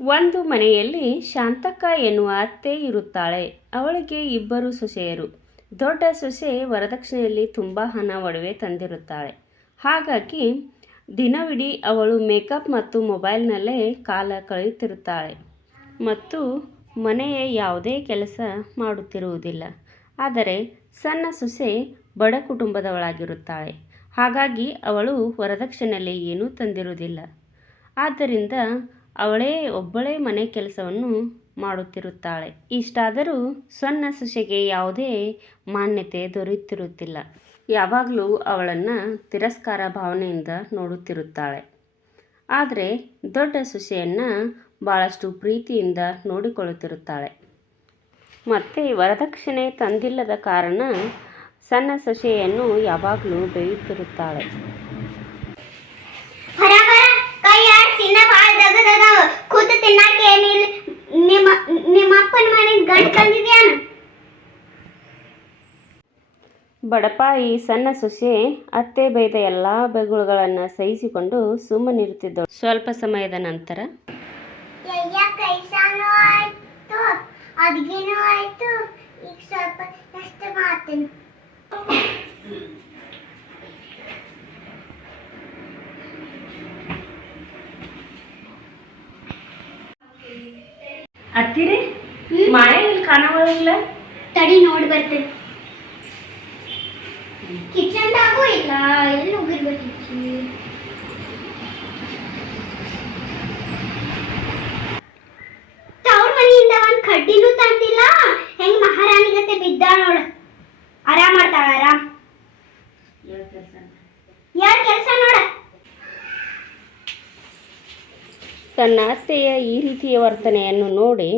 ಒಂದು ಮನೆಯಲ್ಲಿ ಶಾಂತಕ್ಕ ಎನ್ನುವ ಅತ್ತೆ ಇರುತ್ತಾಳೆ. ಅವಳಿಗೆ ಇಬ್ಬರು ಸೊಸೆಯರು. ದೊಡ್ಡ ಸೊಸೆ ವರದಕ್ಷಿಣೆಯಲ್ಲಿ ತುಂಬ ಹಣ ಒಡವೆ ತಂದಿರುತ್ತಾಳೆ. ಹಾಗಾಗಿ ದಿನವಿಡೀ ಅವಳು ಮೇಕಪ್ ಮತ್ತು ಮೊಬೈಲ್ನಲ್ಲೇ ಕಾಲ ಕಳೆಯುತ್ತಿರುತ್ತಾಳೆ. ಮತ್ತು ಮನೆಯ ಯಾವುದೇ ಕೆಲಸ ಮಾಡುತ್ತಿರುವುದಿಲ್ಲ. ಆದರೆ ಸಣ್ಣ ಸೊಸೆ ಬಡ ಕುಟುಂಬದವಳಾಗಿರುತ್ತಾಳೆ. ಹಾಗಾಗಿ ಅವಳು ವರದಕ್ಷಿಣೆಯಲ್ಲಿ ಏನೂ ತಂದಿರುವುದಿಲ್ಲ. ಆದ್ದರಿಂದ ಅವಳೇ ಒಬ್ಬಳೇ ಮನೆ ಕೆಲಸವನ್ನು ಮಾಡುತ್ತಿರುತ್ತಾಳೆ. ಇಷ್ಟಾದರೂ ಸಣ್ಣ ಸೊಸೆಗೆ ಯಾವುದೇ ಮಾನ್ಯತೆ ದೊರೆಯುತ್ತಿರುತ್ತಿಲ್ಲ ಯಾವಾಗಲೂ ಅವಳನ್ನು ತಿರಸ್ಕಾರ ಭಾವನೆಯಿಂದ ನೋಡುತ್ತಿರುತ್ತಾಳೆ. ಆದರೆ ದೊಡ್ಡ ಸೊಸೆಯನ್ನು ಭಾಳಷ್ಟು ಪ್ರೀತಿಯಿಂದ ನೋಡಿಕೊಳ್ಳುತ್ತಿರುತ್ತಾಳೆ. ಮತ್ತು ವರದಕ್ಷಿಣೆ ತಂದಿಲ್ಲದ ಕಾರಣ ಸಣ್ಣ ಸೊಸೆಯನ್ನು ಯಾವಾಗಲೂ ಬೈಯುತ್ತಿರುತ್ತಾಳೆ. ಬಡಪಾಯಿ ಸಣ್ಣ ಸೊಸೆ ಅತ್ತೆ ಬೈದ ಎಲ್ಲ ಬೆಗುಳುಗಳನ್ನ ಸಹಿಸಿಕೊಂಡು ಸುಮ್ಮನಿರುತ್ತಿದ್ದಳು ಸ್ವಲ್ಪ ಸಮಯದ ನಂತರ ಅತ್ತಿರಿ? ಮಾಯ ಇಲ್ಲಿ ಕಾಣವಳಿಲ್ಲ ತಡಿ ನೋಡಿ ಬರ್ತೇನೆ. ಕಿಚನ್ದಾಗೂ ಇಲ್ಲ ಎಲ್ಲಿ ಹೋಗಿರ್ಬೇಕಿತ್ತು ತವ್ರ ಮನೆಯಿಂದ ಒಂದು ಕಡ್ಡಿನೂ ತಂದಿಲ್ಲ ಹೆಂಗ್ ಮಹಾರಾಣಿ ಗತೆ ಬಿದ್ದಾಳ ನೋಡ. ಆರಾಮ್ ಮಾಡ್ತಾಳ ಆರಾಮ್. ಯಾರ್ ಕೆಲಸ ನೋಡ. ತನ್ನ ಅತ್ತೆಯ ಈ ರೀತಿಯ ವರ್ತನೆಯನ್ನು ನೋಡಿ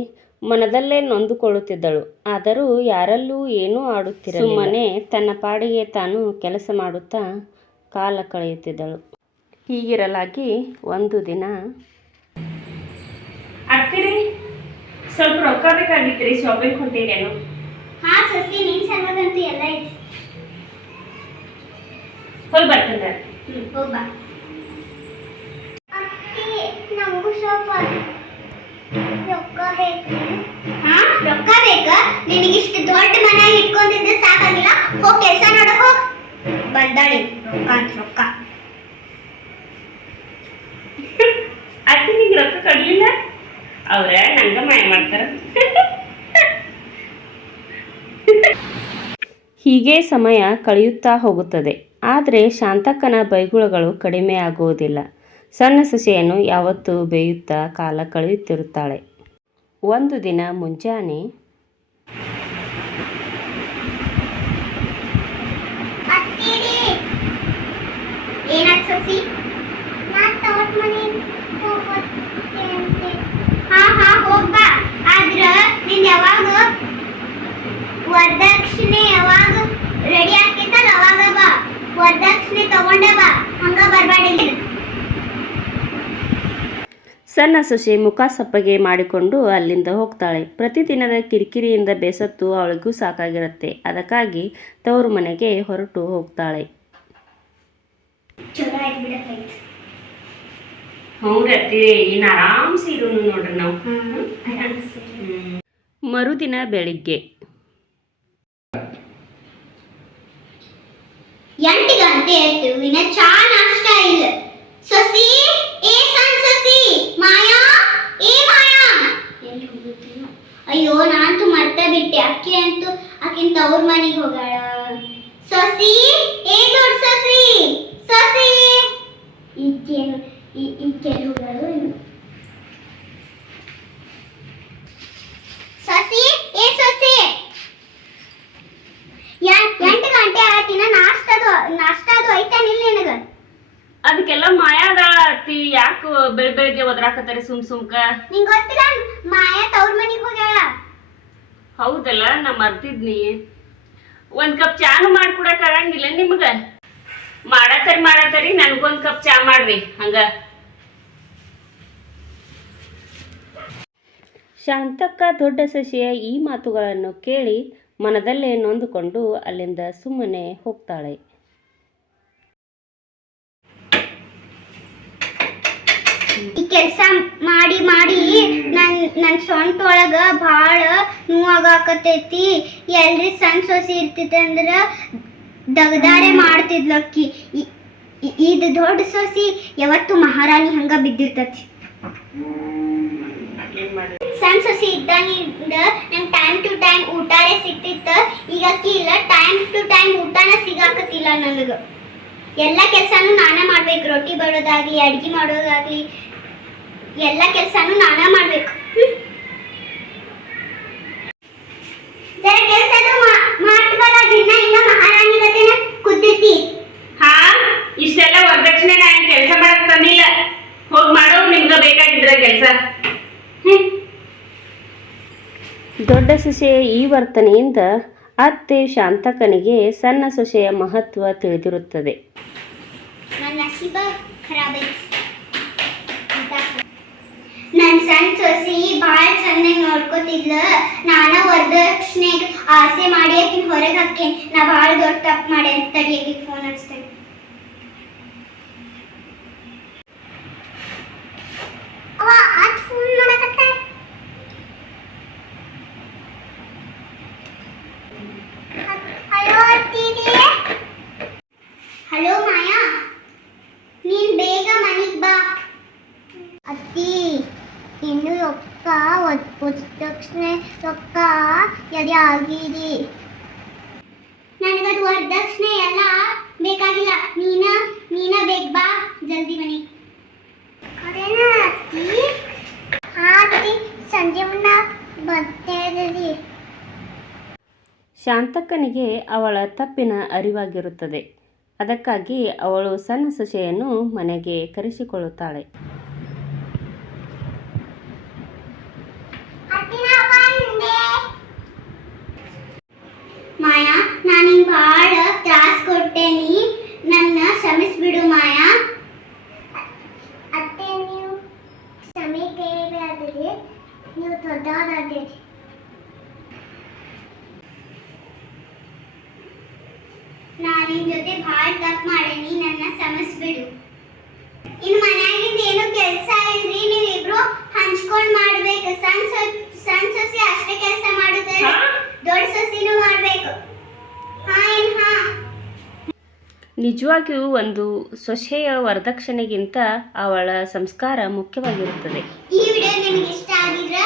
ಮನದಲ್ಲೇ ನೊಂದುಕೊಳ್ಳುತ್ತಿದ್ದಳು. ಆದರೂ ಯಾರಲ್ಲೂ ಏನೂ ಆಡುತ್ತಿರಲಿಲ್ಲ. ಸುಮ್ಮನೆ ತನ್ನ ಪಾಡಿಗೆ ತಾನು ಕೆಲಸ ಮಾಡುತ್ತಾ ಕಾಲ ಕಳೆಯುತ್ತಿದ್ದಳು. ಹೀಗಿರಲಾಗಿ ಒಂದು ದಿನ ಅತ್ತಿರಿ ಸ್ವಲ್ಪ ರೊಕ್ಕ ಬೇಕಾಗಿತ್ತು ಶಾಪಿಂಗ್ ಹೊಂಟಿರೇನು ಹಾ ಸಸಿ ನಿನ್ ಸಂಗದಂತ ಎಲ್ಲ ಐತಿ. ಹೋಗಿ ಬರ್ತಂದ್ರೆ ಹೋಗ್ಬಾ ಅಕ್ಕಿ ನಮಗೂ ಸ್ವಲ್ಪ ರೊಕ್ಕ ಬೇಕು. ಹಾ ರೊಕ್ಕ ಬೇಕ? ನಿನಗಿಷ್ಟು ದೊಡ್ಡ ಮನೆಯಾಗ ಇಟ್ಕೊಂಡಿದ್ರೆ ಸಾಕಾಗಿಲ್ಲ? ಹೋಗ್ ಕೆಲಸ ನೋಡಕ್ ಹೋಗ್ ಬಂದಾಳಿ ರೊಕ್ಕ ಅಂತ ರೊಕ್ಕ. ಅತ್ತಿ ನಿಂಗೆ ರೊಕ್ಕ ಕೊಡ್ಲಿಲ್ಲ? ಅವ್ರ ನಂಗ ಮಾಯ ಮಾಡ್ತಾರ. ಹೀಗೆ ಸಮಯ ಕಳೆಯುತ್ತಾ ಹೋಗುತ್ತದೆ. ಆದರೆ ಶಾಂತಕ್ಕನ ಬೈಗುಳಗಳು ಕಡಿಮೆ ಆಗುವುದಿಲ್ಲ. ಸಣ್ಣ ಸಸಿಯನ್ನು ಯಾವತ್ತೂ ಬೇಯುತ್ತಾ ಕಾಲ ಕಳೆಯುತ್ತಿರುತ್ತಾಳೆ. ಒಂದು ದಿನ ಮುಂಜಾನೆ ವರದಕ್ಷಿಣೆ ಯಾವಾಗ ರೆಡಿ ಆಗ್ತೈತಲ್ಲ ಅವಾಗ ಬಾ. ವರದಕ್ಷಿಣೆ ತಗೊಂಡ ಬಾ. ಹಂಗ ಬರ್ಬೇಡಿ ಸಣ್ಣ ಸೊಸೆ ಮುಖ ಸಪ್ಪಗೆ ಮಾಡಿಕೊಂಡು ಅಲ್ಲಿಂದ ಹೋಗ್ತಾಳೆ. ಪ್ರತಿದಿನದ ಕಿರಿಕಿರಿಯಿಂದ ಬೇಸತ್ತು ಅವಳಿಗೂ ಸಾಕಾಗಿರುತ್ತೆ. ಅದಕ್ಕಾಗಿ ತವರು ಮನೆಗೆ ಹೊರಟು ಹೋಗ್ತಾಳೆ. ಮರುದಿನ ಬೆಳಿಗ್ಗೆ. ಎಂಟು ಗಂಟೆ ಆಯ್ತು ಇನ್ನ ಚಾ ನಾಷ್ಟ ಇಲ್ಲ ಸಸಿ ಏ ಸಣ್ಣ ಸಸಿ ಮಾಯಾ ಏ ಮಾಯಾ ಎಲ್ಲಿ ಹೋಗುತ್ತೀನೋ ಅಯ್ಯೋ ನಾನಂತೂ ಮರ್ತ ಬಿಟ್ಟೆ ಅಕ್ಕಿ ಅಂತೂ ಆಕಿನ ತವ್ರ ಮನೆಗೆ ಹೋಗಾಳ ಸಸಿ ಏ ದೊಡ್ಡ ಸಸಿ ಸಸಿ ಈಕೇನು ಈಕೆಲ್ಲಿ ಹೋಗಾಳು ಏನು ಸಸಿ ಏ ಸಸಿ? ಯಾ ಎಂಟು ಗಂಟೆ ಆತಿನ ನಾಷ್ಟದು ನಾಷ್ಟದು ಐತೇನಿಲ್ಲ ನಿನಗ? ಅದಕ್ಕೆಲ್ಲ ಮಾಯಾದಾಳ ಅತ್ತಿ ಯಾಕೆ ಬೆಳ ಬೆಳಿಗ್ಗೆ ಒದ್ರಾಕತ್ತಾರೆ ಸುಮ್ ಸುಮ್ಕ? ನಿಂಗೆ ಗೊತ್ತಿಲ್ಲ ಮಾಯಾ ತವ್ರ ಮನೆಗೆ ಹೋಗ್ಯಾಳ? ಹೌದಲ್ಲ ನಾ ಮರ್ತಿದ್ನಿ. ಒಂದ್ ಕಪ್ ಚಾನು ಮಾಡ್ಕೊಡಕ್ ಆಗಂಗಿಲ್ಲ ನಿಮ್ಗ? ಮಾಡತ್ತರಿ ಮಾಡತ್ತರಿ ನನಗೊಂದು ಕಪ್ ಚಾ ಮಾಡ್ರಿ ಹಂಗ. ಶಾಂತಕ್ಕ ದೊಡ್ಡ ಸಸಿಯ ಈ ಮಾತುಗಳನ್ನು ಕೇಳಿ ಮನದಲ್ಲೇ ನೊಂದುಕೊಂಡು ಅಲ್ಲಿಂದ ಸುಮ್ಮನೆ ಹೋಗ್ತಾಳೆ. ಈ ಕೆಲಸ ಮಾಡಿ ಮಾಡಿ ನನ್ ನನ್ನ ಸೊಂಟ ಒಳಗ ಭಾಳ ನೋವಾಗಕತ್ತೈತಿ. ಎಲ್ರಿ ಸಣ್ಣ ಸೊಸಿ ಇರ್ತಿತ್ತು ಅಂದ್ರೆ ದಗದಾರೆ ಮಾಡ್ತಿದ್ಲಕ್ಕಿ ಇದು ದೊಡ್ಡ ಸೊಸಿ, ಯಾವತ್ತು ಮಹಾರಾಣಿ ಹಂಗ ಬಿದ್ದಿರ್ತತಿ. ಸಣ್ಣ ಸೊಸಿ ಇದ್ದಾಗಿಂದ ನಂಗೆ ಟೈಮ್ ಟು ಟೈಮ್ ಊಟಾರೆ ಸಿಗ್ತಿತ್ತ. ಈಗ ಅಕ್ಕಿ ಇಲ್ಲ ಟೈಮ್ ಟು ಟೈಮ್ ಊಟನ ಸಿಗಾಕತ್ತಿಲ್ಲ ನನಗೆ. ಎಲ್ಲ ಕೆಲಸನೂ ನಾನೇ ಮಾಡ್ಬೇಕು. ರೊಟ್ಟಿ ಬರೋದಾಗ್ಲಿ ಅಡ್ಗೆ ಮಾಡೋದಾಗ್ಲಿ, ಎಲ್ಲ ಕೆಲಸನೂ ನಾನೇ ಮಾಡ್ಬೇಕು. ಮಹಾರಾಣಿ. ಗತೆನ ಹಾ ಇಷ್ಟೆಲ್ಲ ವರದಕ್ಷಿಣೆ ನಾ ಏನ್ ಕೆಲಸ ಮಾಡಕ್ ತಂದಿಲ್ಲ ಹೋಗ್ ಮಾಡೋ ನಿಮ್ಗ ಬೇಕಾಗಿದ್ರ ಕೆಲಸ. ದೊಡ್ಡ ಸೊಸೆಯ ಈ ವರ್ತನೆಯಿಂದ ಅತ್ತೆ ಶಾಂತಕನಿಗೆ ಸಣ್ಣ ಸೊಸೆಯ ಮಹತ್ವ ತಿಳಿದಿರುತ್ತದೆ. ನನ್ನ ನಸೀಬ ಖರಾಬ್ ಐತಿ ನನ್ನ ಸಣ್ಣ ಸೊಸಿ ಭಾಳ ಚೆನ್ನಾಗಿ ನೋಡ್ಕೋತಿದ್ಲ. ನಾನ ವರದಕ್ಷಿಣೆ ಆಸೆ ಮಾಡಿ ಆಕಿನ ಹೊರಗೆ ಹಾಕಿ ನಾ ಭಾಳ ದೊಡ್ಡ ತಪ್ಪು ಮಾಡಿ ಅಂತ ತಡಿ ಫೋನ್ ಹಚ್ತೇನೆ ಹಲೋ, ಮಾಯಾ ನೀನ್ ಬೇಗ ಮನೆಗೆ ಬಾ ಅತ್ತಿ ಇನ್ನು ರೊಕ್ಕ ವರದಕ್ಷಿಣೆ ರೊಕ್ಕ ಆಗಿರಿ. ನನಗದು ವರದಕ್ಷಿಣೆ ಎಲ್ಲ ಬೇಕಾಗಿಲ್ಲ. ನೀನ ನೀನ ಬೇಗ ಬಾ, ಜಲ್ದಿ ಮನೆ ಶಾಂತಕ್ಕನಿಗೆ ಅವಳ ತಪ್ಪಿನ ಅರಿವಾಗಿರುತ್ತದೆ. ಅದಕ್ಕಾಗಿ ಅವಳು ಸಣ್ಣ ಸೊಸೆಯನ್ನು ಮನೆಗೆ ಕರೆಸಿಕೊಳ್ಳುತ್ತಾಳೆ. ಮಾಯಾ. ನಾನು ನಿಂಗೆ ಭಾಳ ತ್ರಾಸ ಕೊಟ್ಟೇನಿ ನನ್ನ ಕ್ಷಮಿಸ್ಬಿಡು ಮಾಯ. ಅತ್ತೆ ನೀವು ಕ್ಷಮೆ ಕೇಳಬೇಕಾದ್ರೆ ನೀವು ದೊಡ್ಡವರಾದಿರಿ ನಾನು ಜೊತೆ ಭಾಳ ತಪ್ಪು ಮಾಡೇನಿ ನನ್ನ ಕ್ಷಮಿಸ್ಬಿಡು. ಇನ್ನು ಮನ್ಯಾಗಿಂದ ಏನು ಕೆಲಸ ಇಲ್ರಿ? ನೀವಿಬ್ರು ಹಂಚ್ಕೊಂಡ್ ಮಾಡ್ಬೇಕು. ಸಣ್ಣ ಸಣ್ಣ ಸೊಸಿ ಅಷ್ಟೇ ಕೆಲಸ ಮಾಡುದ್ರೆ ದೊಡ್ಡ ಸೊಸಿನೂ ಮಾಡ್ಬೇಕು. ಹಾ ಹಾ? ನಿಜವಾಗಿಯೂ ಒಂದು ಸೊಸೆಯ ವರದಕ್ಷಿಣೆಗಿಂತ ಅವಳ ಸಂಸ್ಕಾರ ಮುಖ್ಯವಾಗಿರುತ್ತದೆ. ಈ ವಿಡಿಯೋ ನಿಮಗೆ ಇಷ್ಟ ಆಗಿದ್ರೆ